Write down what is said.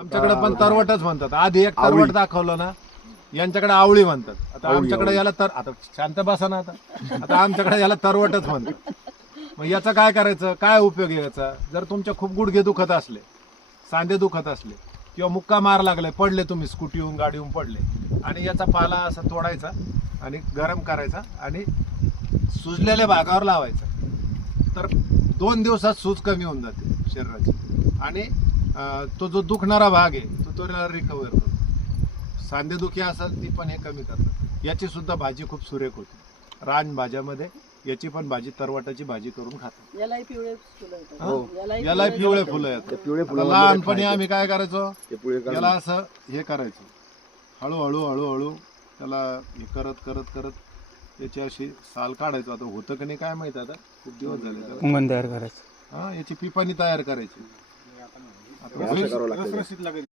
आमच्याकडे पण तरवटच म्हणतात. आधी एक तरवट दाखवलं ना यांच्याकडे आवळी म्हणतात. आता आमच्याकडे याला तर आता शांत बसा ना आता. आता आमच्याकडे याला तरवटच म्हणतात. मग याचा काय करायचं? काय उपयोग याचा? जर तुमच्या खूप गुडघे दुखत असले सांधे दुखत असले किंवा मुक्का मार लागले पडले तुम्ही स्कूटीहून गाडीहून पडले आणि याचा पाला असा तोडायचा आणि गरम करायचा आणि सुजलेल्या भागावर लावायचा. तर दोन दिवसात सूज कमी होऊन जाते शरीराची. आणि तो जो दुखणारा भाग आहे तो तो रिकवर करतो. सांधेदुखी असेल ती पण हे कमी करतात. याची सुद्धा भाजी खूप सुरेख होती. रान भाज्यामध्ये याची पण भाजी तरवाटाची भाजी करून खातात. यालाही पिवळे फुलं येतात. हो. यालाही याला पिवळे. फुलं येतात. फुलं लहानपणी आम्ही काय करायचो? याला असं हे करायचं. हळूहळू हळूहळू त्याला हे करत करत करत त्याची अशी साल काढायचो. आता होतं की नाही काय माहीत आता? खूप दिवस झाले. तयार करायचं. हा याची पिपाणी तयार करायची. असं करावं लागतं.